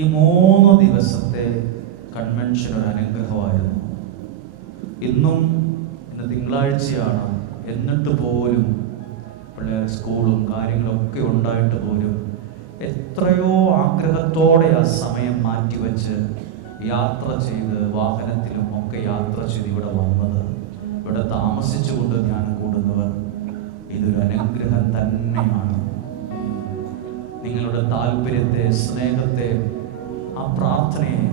ഈ 3 ദിവസത്തെ കൺവെൻഷൻ ഒരു അനുഗ്രഹമായിരുന്നു. ഇന്ന് തിങ്കളാഴ്ചയാണ്, എന്നിട്ട് പോലും പിള്ളേർ സ്കൂളും കാര്യങ്ങളൊക്കെ ഉണ്ടായിട്ട് പോലും എത്രയോ ആഗ്രഹത്തോടെ ആ സമയം മാറ്റിവെച്ച് യാത്ര ചെയ്ത് വാഹനത്തിലും ഒക്കെ യാത്ര ചെയ്ത് ഇവിടെ വന്നത്, ഇവിടെ താമസിച്ചുകൊണ്ട് ഞാൻ കൂടുന്നവർ, ഇതൊരു അനുഗ്രഹം തന്നെയാണ്. നിങ്ങളുടെ താല്പര്യത്തെ, സ്നേഹത്തെ, ആ പ്രാർത്ഥനയെ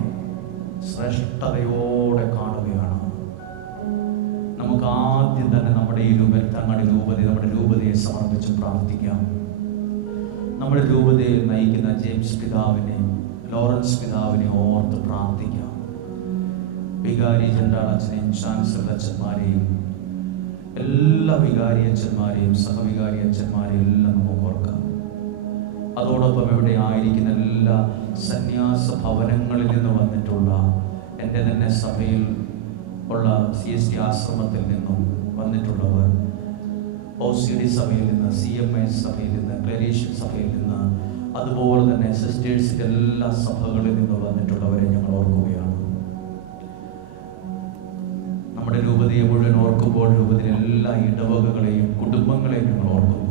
ശ്രേഷ്ഠതയോടെ കാണുകയാണ്. നമുക്ക് ആദ്യം തന്നെ നമ്മുടെ ഈ തങ്ങളുടെ നമ്മുടെ രൂപതയെ സമർപ്പിച്ച് പ്രാർത്ഥിക്കാം. നമ്മുടെ രൂപതയെ നയിക്കുന്ന ജെയിംസ് പിതാവിനെയും ലോറൻസ് പിതാവിനെയും ഓർത്ത് പ്രാർത്ഥിക്കാം. വികാരി ജനറൽ അച്ഛനെയും ചാൻസലർ അച്ഛന്മാരെയും എല്ലാ വികാരി അച്ഛന്മാരെയും സഹവികാരി അച്ഛന്മാരെയും എല്ലാം നമുക്ക് ഓർക്കാം. അതോടൊപ്പം ഇവിടെ ആയിരിക്കുന്ന എല്ലാ സന്യാസ ഭവനങ്ങളിൽ നിന്ന് വന്നിട്ടുള്ള എൻ്റെ തന്നെ സഭയിൽ ഉള്ള CST ആശ്രമത്തിൽ നിന്നും വന്നിട്ടുള്ളവർ, OCD സഭയിൽ നിന്ന്, CMI സഭയിൽ നിന്ന്, ക്ലരീഷ്യൻ സഭയിൽ നിന്ന്, അതുപോലെ തന്നെ സിസ്റ്റേഴ്സിൻ്റെ എല്ലാ സഭകളിൽ നിന്ന് വന്നിട്ടുള്ളവരെ ഞങ്ങൾ ഓർക്കുകയാണ്. നമ്മുടെ രൂപതയെ മുഴുവൻ ഓർക്കുമ്പോൾ രൂപതയിലെ എല്ലാ ഇടവകകളെയും കുടുംബങ്ങളെയും ഞങ്ങൾ ഓർക്കുന്നു.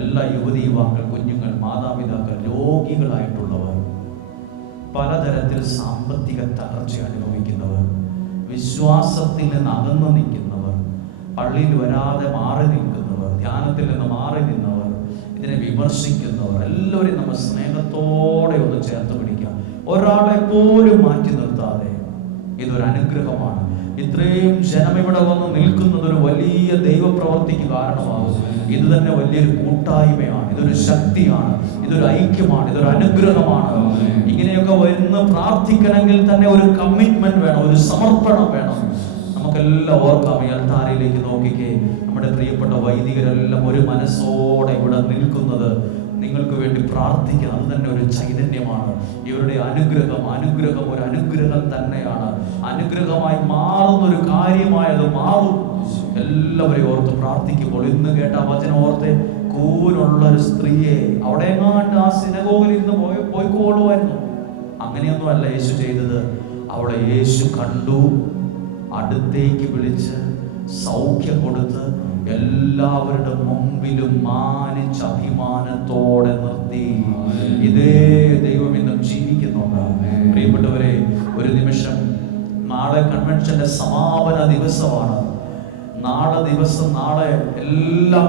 എല്ലാ യുവതി യുവാക്കൾ, കുഞ്ഞുങ്ങൾ, മാതാപിതാക്കൾ, രോഗികളായിട്ടുള്ളവർ, പലതരത്തിൽ സാമ്പത്തിക തകർച്ച അനുഭവിക്കുന്നവർ, വിശ്വാസത്തിൽ നിന്ന് അകന്നു നിൽക്കുന്നവർ, പള്ളിയിൽ വരാതെ മാറി നിൽക്കുന്നവർ, ധ്യാനത്തിൽ നിന്ന് മാറി നിന്നവർ, ഇതിനെ വിമർശിക്കുന്നവർ, എല്ലാവരെയും നമ്മൾ സ്നേഹത്തോടെ ഒന്ന് ചേർത്ത് പിടിക്കാം. ഒരാളെ പോലും മാറ്റി നിർത്താതെ. ഇതൊരു അനുഗ്രഹമാണ്. ഇത്രയും ജനം ഇവിടെ വന്ന് നിൽക്കുന്നത് ഒരു വലിയ ദൈവപ്രവൃത്തിക്ക് കാരണമാകും. ഇത് തന്നെ വലിയൊരു കൂട്ടായ്മയാണ്, ഇതൊരു ശക്തിയാണ്, ഇതൊരു ഐക്യമാണ്, ഇതൊരു അനുഗ്രഹമാണ്. ഇങ്ങനെയൊക്കെ വരുന്ന പ്രാർത്ഥിക്കണമെങ്കിൽ തന്നെ ഒരു കമ്മിറ്റ്മെന്റ് വേണം, ഒരു സമർപ്പണം വേണം. നമുക്കെല്ലാം ഓർക്കാം. ഈ അൾത്താരയിലേക്ക് നോക്കിക്കേ, നമ്മുടെ പ്രിയപ്പെട്ട വൈദികരെല്ലാം ഒരു മനസ്സോടെ ഇവിടെ നിൽക്കുന്നത്, നിങ്ങൾക്ക് വേണ്ടി പ്രാർത്ഥിക്കുക. അത് തന്നെ ഒരു ചൈതന്യമാണ്. ഇവരുടെ അനുഗ്രഹം ഒരു അനുഗ്രഹം തന്നെയാണ്. അനുഗ്രഹമായി മാറുന്ന ഒരു കാര്യമായത് മാറും. എല്ലാവരെയും ഓർത്ത് പ്രാർത്ഥിക്കുമ്പോൾ ഇന്ന് കേട്ട വചനം ഓർത്തെ, കൂനുള്ള ഒരു സ്ത്രീയെ അവിടെ എങ്ങാണ്ട് ആ സിനഗോഗിൽ ഇന്ന് പോയിക്കോളുമായിരുന്നു. അങ്ങനെയൊന്നും അല്ല യേശു ചെയ്തത്. അവളെ യേശു കണ്ടു, അടുത്തേക്ക് വിളിച്ച് സൗഖ്യം കൊടുത്ത് എല്ലാവരുടെ മുമ്പിലും മാനിച്ച് അഭിമാനത്തോടെ നിർത്തി. ഇതേ ദൈവം ഇന്നും ജീവിക്കുന്നുണ്ട്. പ്രിയപ്പെട്ടവരെ, ഒരു നിമിഷം, നാളെ കൺവെൻഷന്റെ സമാപന ദിവസമാണ്. നാളെ എല്ലാ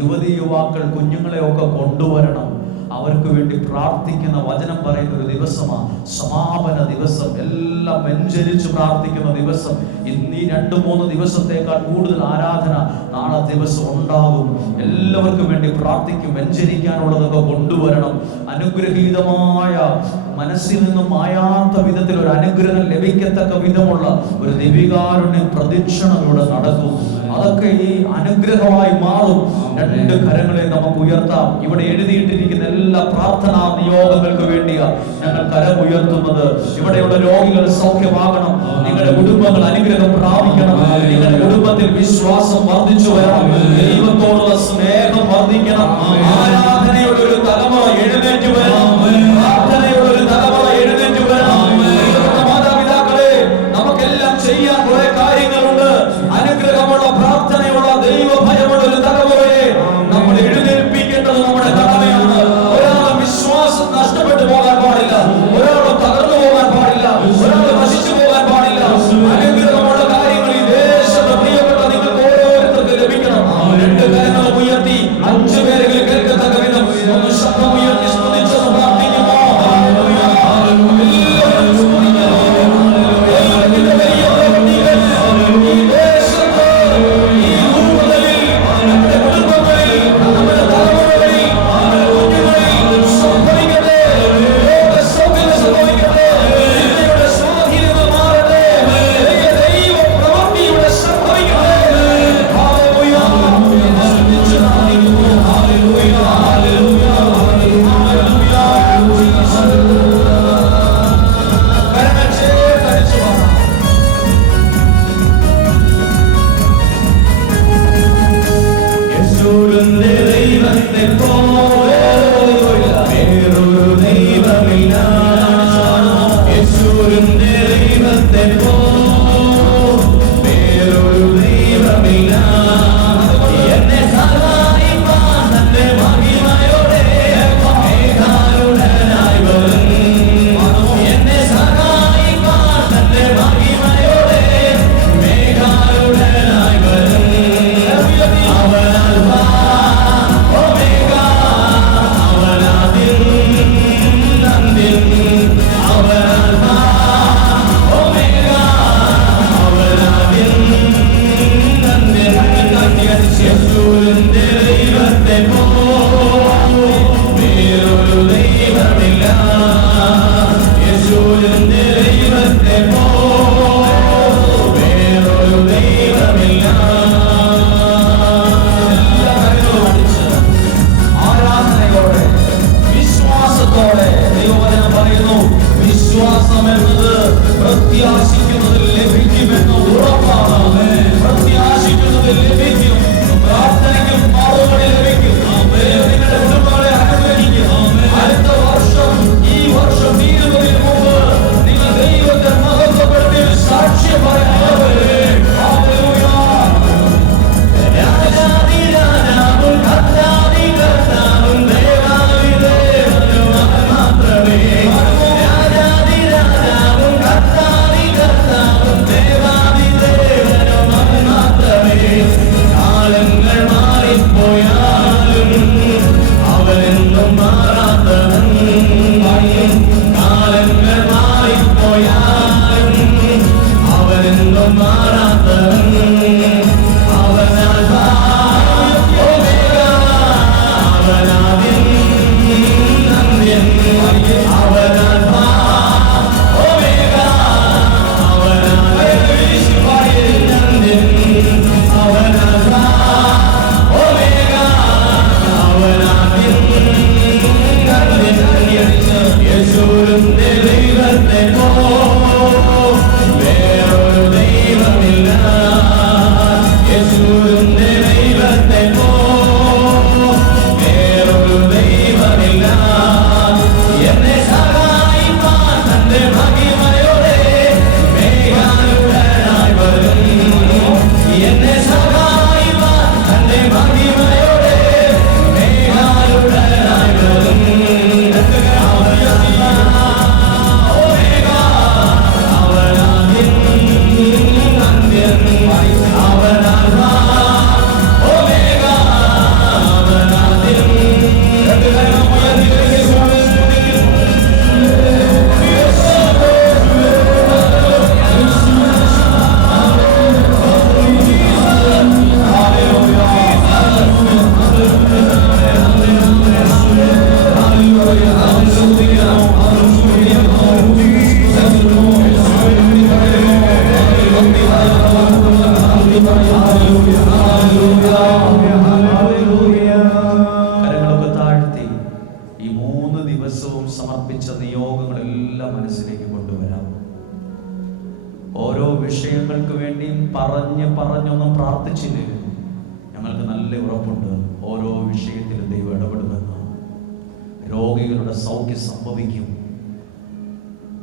യുവതി യുവാക്കൾ, കുഞ്ഞുങ്ങളെ ഒക്കെ കൊണ്ടുവരണം. അവർക്ക് വേണ്ടി പ്രാർത്ഥിക്കുന്ന, വചനം പറയുന്ന ഒരു ദിവസമാണ് സമാപന ദിവസം. എല്ലാം വെഞ്ചരിച്ച് പ്രാർത്ഥിക്കുന്ന ദിവസം. ഇന്ന് ഈ 2-3 ദിവസത്തേക്കാൾ കൂടുതൽ ആരാധന നാളെ ദിവസം ഉണ്ടാകും. എല്ലാവർക്കും വേണ്ടി പ്രാർത്ഥിക്കും. വെഞ്ചരിക്കാനുള്ളതൊക്കെ കൊണ്ടുവരണം. അനുഗ്രഹീതമായ, മനസ്സിൽ നിന്നും മായാത്ത വിധത്തിൽ ഒരു അനുഗ്രഹം ലഭിക്കത്തക്ക വിധമുള്ള ഒരു ദിവികാരുണ്യ പ്രദക്ഷിണം ഇവിടെ നടക്കും. അതൊക്കെ ഈ അനുഗ്രഹമായി മാറും. രണ്ട് കരങ്ങളെ നമുക്ക് ഉയർത്താം. ഇവിടെ എഴുതിയിട്ടിരിക്കുന്ന എല്ലാ പ്രാർത്ഥനാ നിയോഗങ്ങൾക്ക് വേണ്ടിയാ ഞങ്ങൾ കരം ഉയർത്തുന്നത്. ഇവിടെയുള്ള രോഗികൾ സൗഖ്യമാകണം, നിങ്ങളുടെ കുടുംബങ്ങൾ അനുഗ്രഹം പ്രാപിക്കണം, നിങ്ങളുടെ കുടുംബത്തിൽ വിശ്വാസം വർദ്ധിച്ചു വരണം, ദൈവത്തോടുള്ള സ്നേഹം വർദ്ധിക്കണം, ആരാധനയുടെ ഒരു തലമുറ എഴുന്നേറ്റ് വരണം, പ്രാർത്ഥനയുടെ ഒരു തലമുറ എഴുന്നേറ്റ് വരണം. മാതാപിതാക്കളെ, നമുക്കെല്ലാം ചെയ്യാൻ കുറെ കാര്യങ്ങളുണ്ട്. അനുഗ്രഹമുള്ള പ്രാർത്ഥനയുള്ള ദൈവഭയമുള്ള ഒരു തലമുറയെ നമ്മൾ എഴുന്നേൽപ്പിക്കേണ്ടത് നമ്മുടെ കടമയാണ്. ഒരാളും വിശ്വാസം നഷ്ടപ്പെട്ടു പോകാൻ പാടില്ല, ഒരാളും തകർന്നു പോകാൻ പാടില്ല, ഒരാളും നശിച്ചു പോകാൻ പാടില്ല. അനുഗ്രഹമുള്ള കാര്യങ്ങൾ ഈ ദേശത്ത് പ്രിയപ്പെട്ട നിങ്ങൾക്ക് ഓരോരുത്തർക്ക് ലഭിക്കണം. രണ്ട് കരങ്ങൾ ഉയർത്തി 5 പേരെങ്കിലും കേൾക്കത്തക്ക വിധം ഒന്ന് ശബ്ദം ഉയർത്തി സ്തുതിച്ചത് പ്രാർത്ഥിക്കുമോ? ദിവസവും സമർപ്പിച്ച നിയോഗങ്ങളെല്ലാം മനസ്സിലേക്ക് കൊണ്ടുവരാം. ഓരോ വിഷയങ്ങൾക്ക് വേണ്ടിയും പറഞ്ഞൊന്നും പ്രാർത്ഥിച്ചില്ലെങ്കിൽ ഞങ്ങൾക്ക് നല്ല ഉറപ്പുണ്ട് ഓരോ വിഷയത്തിലും ദൈവം ഇടപെടുമെന്ന്. രോഗികളുടെ സൗഖ്യം സംഭവിക്കും.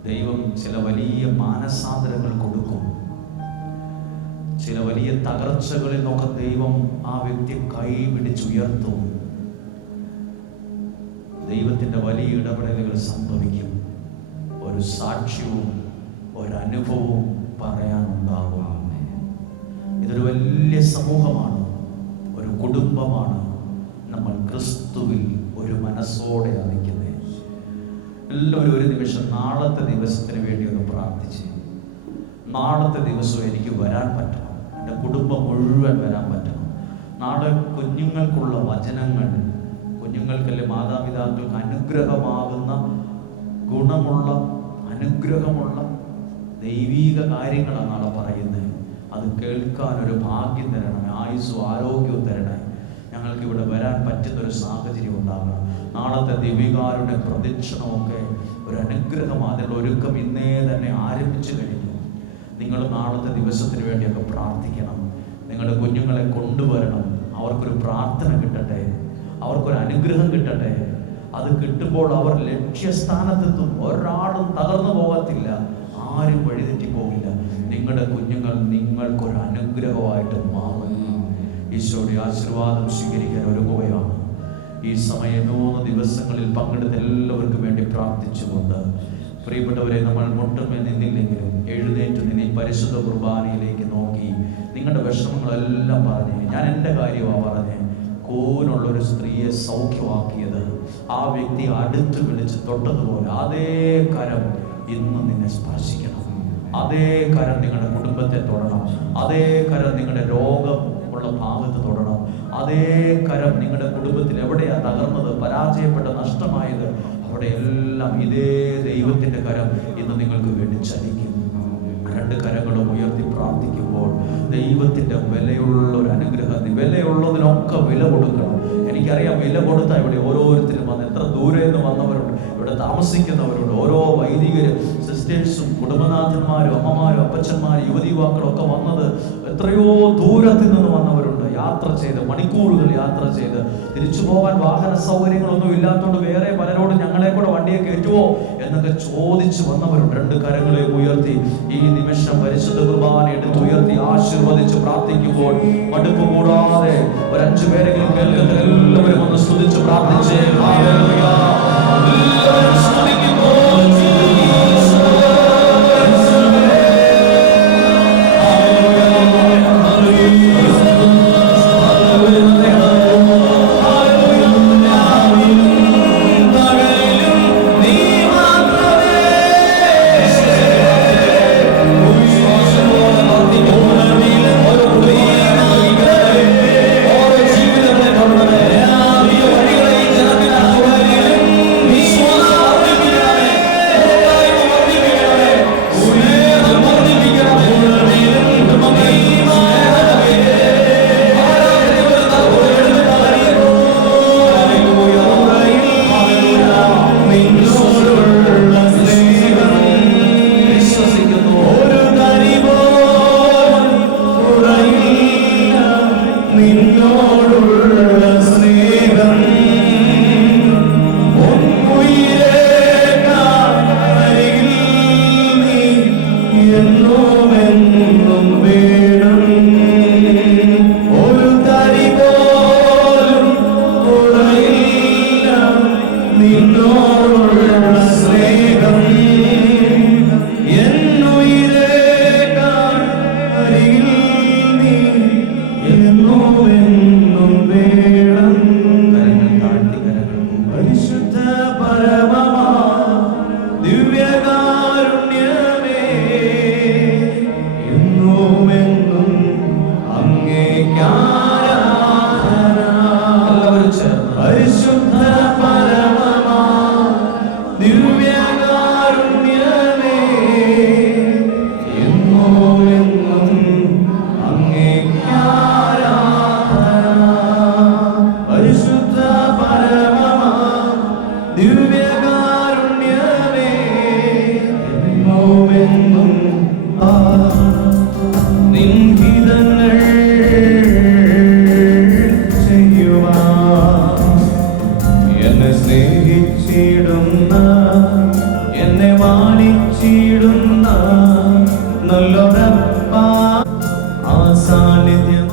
ദൈവം ചില വലിയ മാനസാന്തരങ്ങൾ കൊടുക്കും. ചില വലിയ തകർച്ചകളിൽ നിന്നൊക്കെ ദൈവം ആ വ്യക്തി കൈ പിടിച്ചുയർത്തും. ദൈവത്തിൻ്റെ വലിയ ഇടപെടലുകൾ സംഭവിക്കും. ഒരു സാക്ഷ്യവും ഒരനുഭവവും പറയാനുണ്ടാകും. ഇതൊരു വലിയ സമൂഹമാണ്, ഒരു കുടുംബമാണ്. നമ്മൾ ക്രിസ്തുവിൽ ഒരു മനസ്സോടെയാണ് നിൽക്കുന്നത്. എല്ലാവരും ഒരു നിമിഷം നാളത്തെ ദിവസത്തിന് വേണ്ടി ഒന്ന് പ്രാർത്ഥിച്ച്, നാളത്തെ ദിവസം എനിക്ക് വരാൻ പറ്റണം, എൻ്റെ കുടുംബം മുഴുവൻ വരാൻ പറ്റണം. നാളെ കുഞ്ഞുങ്ങൾക്കുള്ള വചനങ്ങൾ, കുഞ്ഞുങ്ങൾക്കല്ലേ മാതാപിതാക്കൾക്ക് അനുഗ്രഹമാകുന്ന ഗുണമുള്ള അനുഗ്രഹമുള്ള ദൈവീക കാര്യങ്ങളാണ് നാളെ പറയുന്നത്. അത് കേൾക്കാനൊരു ഭാഗ്യം തരണമേ, ആയുസ്സും ആരോഗ്യവും തരണേ. ഞങ്ങൾക്ക് ഇവിടെ വരാൻ പറ്റുന്നൊരു സാഹചര്യം ഉണ്ടാകണം. നാളത്തെ ദിവികാരുടെ പ്രദക്ഷിണമൊക്കെ ഒരു അനുഗ്രഹം, അതിനുള്ള ഒരുക്കം ഇന്നേ തന്നെ ആരംഭിച്ചു കഴിഞ്ഞു. നിങ്ങൾ നാളത്തെ ദിവസത്തിന് വേണ്ടിയൊക്കെ പ്രാർത്ഥിക്കണം. നിങ്ങളുടെ കുഞ്ഞുങ്ങളെ കൊണ്ടുവരണം. അവർക്കൊരു പ്രാർത്ഥന കിട്ടട്ടെ, അവർക്കൊരു അനുഗ്രഹം കിട്ടട്ടെ. അത് കിട്ടുമ്പോൾ അവർ ലക്ഷ്യസ്ഥാനത്തെത്തും. ഒരാളും തകർന്നു പോകത്തില്ല, ആരും വഴിതെറ്റി പോകില്ല. നിങ്ങളുടെ കുഞ്ഞുങ്ങൾ നിങ്ങൾക്കൊരു അനുഗ്രഹമായിട്ട് മാറും. ഈശോയുടെ ആശീർവാദം സ്വീകരിക്കാൻ ഒരുങ്ങുകയാണ്. ഈ സമയം 3 ദിവസങ്ങളിൽ പങ്കെടുത്ത എല്ലാവർക്കും വേണ്ടി പ്രാർത്ഥിച്ചുകൊണ്ട്, പ്രിയപ്പെട്ടവരെ, നമ്മൾ മുട്ടുമേ നിന്നില്ലെങ്കിലും എഴുന്നേറ്റ് നിന്ന് പരിശുദ്ധ കുർബാനയിലേക്ക് നോക്കി നിങ്ങളുടെ വിഷമങ്ങളെല്ലാം പറഞ്ഞ്, ഞാൻ എൻ്റെ കാര്യമാണ് പറഞ്ഞ്, കൂനുള്ളൊരു സ്ത്രീയെ സൗഖ്യമാക്കിയത് ആ വ്യക്തി അടുത്ത് വിളിച്ച് തൊട്ടതുപോലെ അതേ കരം ഇന്ന് നിന്നെ സ്പർശിക്കണം. അതേ കരം നിങ്ങളുടെ കുടുംബത്തെ തൊടണം. അതേ കരം നിങ്ങളുടെ രോഗം ഉള്ള ഭാഗത്ത് തൊടണം. അതേ കരം നിങ്ങളുടെ കുടുംബത്തിൽ എവിടെയാ തകർന്നത്, പരാജയപ്പെട്ട, നഷ്ടമായത്, അവിടെയെല്ലാം ഇതേ ദൈവത്തിൻ്റെ കരം ഇന്ന് നിങ്ങൾക്ക് വേണ്ടി ചലിക്കും. 2 കരങ്ങളും ഉയർത്തി പ്രാർത്ഥിക്കുമ്പോൾ ദൈവത്തിൻ്റെ വിലയുള്ള ഒരു അനുഗ്രഹം, വിലയുള്ളതിനൊക്കെ വില കൊടുക്കണം. എനിക്കറിയാം, വില കൊടുത്താൽ ഇവിടെ ഓരോരുത്തരും വന്ന്, എത്ര ദൂരെ നിന്ന് വന്നവരുണ്ട്, ഇവിടെ താമസിക്കുന്നവരുണ്ട്, ഓരോ വൈദികരും സിസ്റ്റേഴ്സും കുടുംബനാഥന്മാരും അമ്മമാരും അപ്പച്ചന്മാരും യുവതി യുവാക്കളും ഒക്കെ വന്നത് എത്രയോ ദൂരത്തിൽ നിന്ന് വന്നവരുണ്ട്. യാത്ര ചെയ്ത്, മണിക്കൂറുകൾ യാത്ര ചെയ്ത് തിരിച്ചു പോകാൻ വാഹന സൗകര്യങ്ങളൊന്നും ഇല്ലാത്തതുകൊണ്ട് വേറെ പലരോട് ഞങ്ങളെ കൂടെ വണ്ടിയെ കയറ്റുമോ എന്നൊക്കെ ചോദിച്ച് വന്നവരുണ്ട്. 2 കരങ്ങളെ ഉയർത്തി ഈ നിമിഷം പരിശുദ്ധ കുർബാന എടുത്ത് ഉയർത്തി ആശീർവദിച്ച് പ്രാർത്ഥിക്കുമ്പോൾ മടുപ്പ് കൂടാതെ ഒരു 5 പേരെങ്കിലും കേൾക്കുന്ന എല്ലാവരും ഒന്ന് സ്തുതിച്ച് പ്രാർത്ഥിച്ചേ. Viശ്വാസം മാനിച്ചിടുന്ന നല്ലൊരപ്പ ആ സാന്നിധ്യം